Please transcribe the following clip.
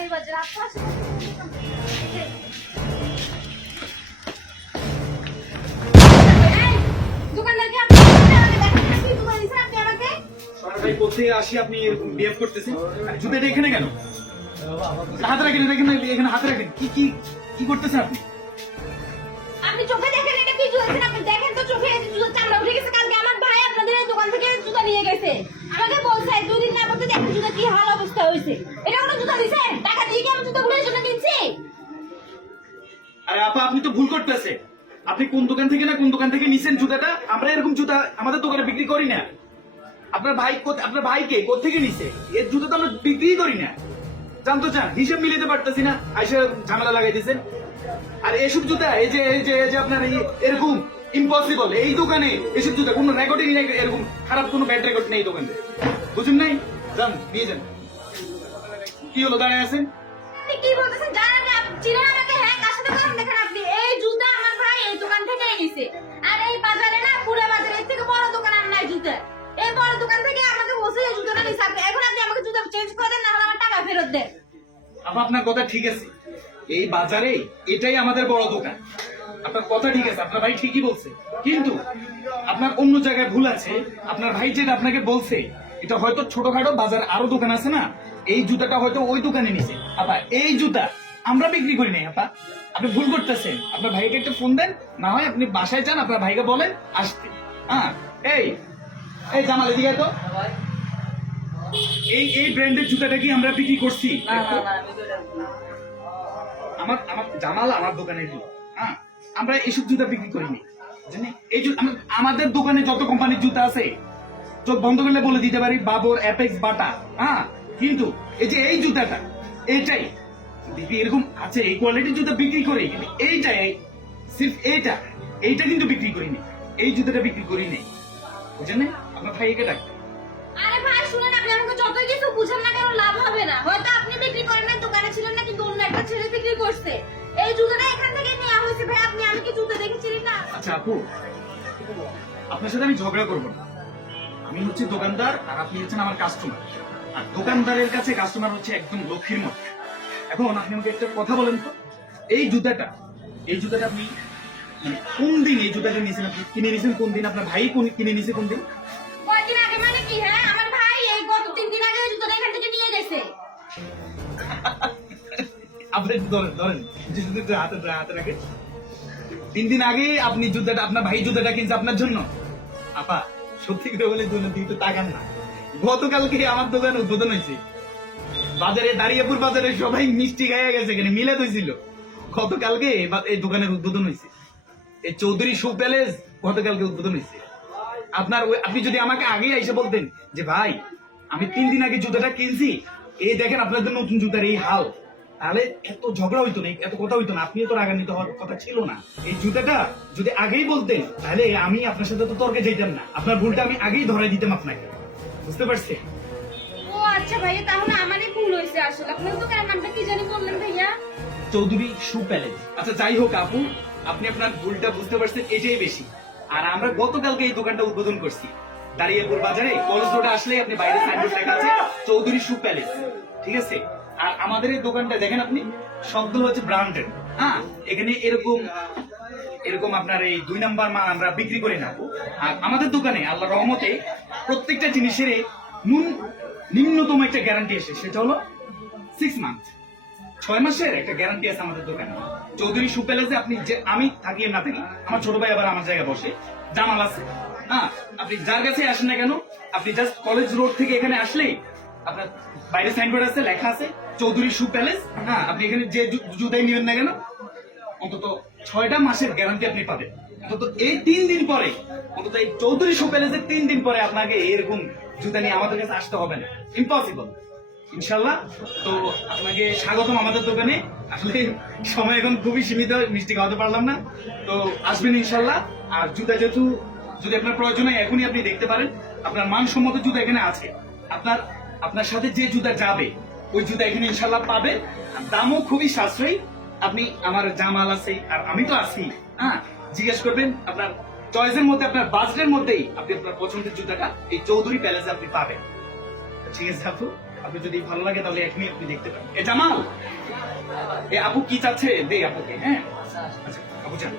বাড়ি বাজে রাত পাঁচটা। এই, দোকানদারকে আপনি আমাকে দেখেন না, কি দোকান দিয়েছেন আপনি আমাকে? ভাই কোথায় আসি আপনি এরকম বিহেভ করতেছেন? আর জুতাটা এখানে কেন? হাতে রাখেন, দেখেন না, এখানে হাতে রাখেন। কি কি কি করতেছেন আপনি? আপনি চোখে দেখেন এটা কি জুতা দিয়েছেন? আপনি দেখেন তো চোখে এই জুতার চামড়া উঠে গেছে। কালকে আমার ভাই আপনাদের এই দোকান থেকে জুতা নিয়ে গেছে। আমাকে বলছে 2 দিন না করতে দেখেন জুতা কি হাল অবস্থা হয়েছে। এটা কোনো জুতা দিয়েছেন? টাকা দিয়ে কি আমি জুতাগুলো এর জন্য কিনছি? আরে আপা, আপনি তো ভুল করতেছেন। আপনি কোন দোকান থেকে না কোন দোকান থেকে নিছেন জুতাটা? আমরা এরকম জুতা আমাদের দোকানে বিক্রি করি না। আপনার ভাইকে কোথেকে নিছে? এর জুতা তো আমরা বিক্রি করি না। জানতো চান হিসেব মিলাতে পারতেছি না, আইসা ঝামেলা লাগাই দিয়েছেন। আর এসব জুতা এই যে আপনার এরকম ইম্পসিবল এই দোকানে এসব জুতা কোনো রেকর্ডিং নেই, এরকম খারাপ কোনো ব্যাড রেকর্ড নেই দোকানে। বুঝুন নাই? যান নিয়ে যান। কি হলো, দাঁড়ায় আছেন? আপনি কি বলতেছেন জানেন না? আপনি চিনেন আমাকে? হ্যাঁ, কার সাথে কথা দেখেন আপনি? এই জুতা আমার ভাই এই দোকান থেকে নিছে। আর এই বাজারে না, পুরো বাজারে এর থেকে বড় দোকান আর নাই জুতা। এই বড় দোকান থেকে আমাকে বসে এই জুতাটা নিছে। এখন আপনি আমাকে জুতা চেঞ্জ করে দেন, না হলে আমার টাকা ফেরত দেন। আপা, আপনার কথা ঠিক আছে। এই বাজারে এটাই আমাদের বড় দোকান। আপনার কথা ঠিক আছে, আপনার ভাই ঠিকই বলছে। কিন্তু আপনার অন্য জায়গায় ভুল আছে। আপনার ভাই যেটা আপনাকে বলছে এটা হয়তো ছোটখাটো বাজার আরো দোকান আছে না, এই জুতাটা হয়তো ওই দোকানে নিছে। আপা, এই জুতা আমরা বিক্রি করি নাই। আপা, আপনি ভুল করতেছেন। আপনার ভাইকে একটা ফোন দেন, না হয় আপনি বাসায় যান, আপনার ভাইকে বলেন আসতে। হ্যাঁ, এই এই জামাল এদিকে তো। এই ব্র্যান্ডের জুতাটা কি আমরা বিক্রি করছি? আমার আমার জামাল আমার দোকানে এলো। হ্যাঁ, আমরা এইসব জুতা বিক্রি করিনি। জানেন, এই আমাদের দোকানে যত কোম্পানির জুতা আছে চোখ বন্ধ করলে বলে দিতে পারি, বাবর, অ্যাপেক্স, বাটা। হ্যাঁ, কিন্তু এই যে এই জুতাটা এইটাই দেখি এরকম আছে, এই কোয়ালিটির জুতা বিক্রি করে এইটাই সির্ফ এইটা কিন্তু বিক্রি করিনি। এই জুতাটা বিক্রি করিনি। বুঝেন? আপনার ভাইকে ডাক। আরে ভাই শুনেন, আপনি আমাকে যতই কিছু বুঝেন না কেন লাভ হবে না। হয়তো আপনি বিক্রি করেন না, দোকানে ছিলেন না, কিন্তু অন্য একটা ছেলে বিক্রি করছে। এই জুতোটা এখান থেকে নেওয়া হয়েছে ভাই। আমি কি জুতো দেখেছিলেন না? আচ্ছা আপু, আপনার সাথে আমি ঝগড়া করবো না। আমি হচ্ছে দোকানদার আর আপনি হচ্ছেন আমার কাস্টমার। আর দোকানদারের কাছে কাস্টমার হচ্ছে একদম লক্ষ্মীর মতো। এখন আপনি আমাকে একটা কথা বলেন তো, এই জুতাটা আপনি মানে কোন দিন এই জুতাটা নিয়েছেন? আপনি কিনে নিয়েছেন কোন দিন? আপনার ভাই কিনে নিয়েছে কোন দিন? কয়দিন আগে মানে কি? হ্যাঁ, আমার ভাই এই গত 3 দিন আগে এই জুতোটা এখান থেকে নিয়ে গেছে। আপনি ধরেন যে জুতাটা হাতে রাখে 3 দিন আগে আপনি জুতাটা, আপনার ভাই জুতাটা কিনছে আপনার জন্য। আপা, সত্যি করে বলে দুটো তাকান না। গতকালকে আমার দোকান উদ্বোধন হয়েছে বাজারে, দাঁড়িয়েপুর বাজারে সবাই মিষ্টি গায়ে গেছে, এখানে মিলে হয়েছিল। গতকালকে এই দোকানের উদ্বোধন হয়েছে। এই চৌধুরী শু প্যালেস গতকালকে উদ্বোধন হয়েছে। আপনি যদি আমাকে আগে এসে বলতেন যে ভাই আমি 3 দিন আগে জুতাটা কিনছি, এই দেখেন আপনাদের নতুন জুতার এই হাল, তাহলে এত ঝগড়া হইতো না, এত কথা হইতো না, আপনিও তো রাগান্বিত হওয়ার কথা ছিল না। এই জুতাটা যদি আগেই বলতেন তাহলে আমি আপনার সাথে তো তর্কে যেতাম না। আপনার ভুলটা আমি আগেই ধরাই দিতাম আপনাকে। বুঝতে পারছেন? ও আচ্ছা ভাইয়া, তাহলে আমারই ভুল হয়েছে আসলে। আপনার দোকানের নামটা কি জানি বললেন ভাইয়া? চৌধুরী শু প্যালেস। আচ্ছা যাই হোক আপু, আপনি আপনার ভুলটা বুঝতে পারছেন, এটাই বেশি। আর আমরা গতকালকে এই দোকানটা উদ্বোধন করছি দাঁড়িয়েপুর বাজারে। কলেজ রোডে আসলে আপনি বাইরে সাইনবোর্ড লেখা আছে চৌধুরী শু প্যালেস, ঠিক আছে? আর আমাদের এই দোকানটা দেখেন আপনি, সবগুলো হচ্ছে ব্র্যান্ডেড। হ্যাঁ, এখানে এরকম আপনার এই 2 নাম্বার মাল আমরা বিক্রি করি না। আর আমাদের দোকানে আল্লাহর রহমতে প্রত্যেকটা জিনিসের নিম্নতম একটা গ্যারান্টি আসে, সেটা হলো 6 মান্থ, 6 মাসের একটা গ্যারান্টি আছে আমাদের দোকানে। চৌধুরী শু প্যালেসে আপনি যে আমি থাকি না থাকি, আমার ছোট ভাই আবার আমার জায়গায় বসে, জামাল আছে। হ্যাঁ, আপনি যার কাছে আসেন না কেন, আপনি জাস্ট কলেজ রোড থেকে এখানে আসলেই আপনার বাইরে সাইনবোর্ড আছে, লেখা আছে চৌধুরী শু প্যালেস। হ্যাঁ, আপনি এখানে যে জুতাই নিবেন না কেন অন্তত 6টা মাসের গ্যারান্টি আপনি পাবেন। অন্তত এই 3 দিন পরে, অন্তত এই চৌধুরী শু প্যালেসের 3 দিন পরে আপনাকে এরকম জুতা নিয়ে আমাদের কাছে আসতে হবে না। ইম্পসিবল। ইনশাল্লাহ। তো আপনাকে স্বাগতম আমাদের দোকানে। আসলে সময় এখন খুবই সীমিত, মিষ্টি খাওয়াতে পারলাম না, তো আসবেন ইনশাল্লাহ। আর জুতা যেহেতু যদি আপনার প্রয়োজন হয় এখনই আপনি দেখতে পারেন, আপনার মানসম্মত জুতা এখানে আছে। আপনার সাথে যে জুতা যাবে ওই জুতা এখানে ইনশাল্লাহ পাবে। দামও খুবই সাশ্রয়ী। আপনি আমার জামাল আছে আর আমি তো আছি। হ্যাঁ, জিজ্ঞেস করবেন, আপনার চয়েসের মধ্যে, আপনার বাজেটের মধ্যেই আপনি আপনার পছন্দের জুতাটা এই চৌধুরী প্যালেসে আপনি পাবেন। ঠিক আছে আপু? আপনি যদি ভালো লাগে তাহলে এখনই আপনি দেখতে পারেন। এ জামাল, এ আপু কি চাচ্ছে দে আপুকে। হ্যাঁ আচ্ছা আপু যান।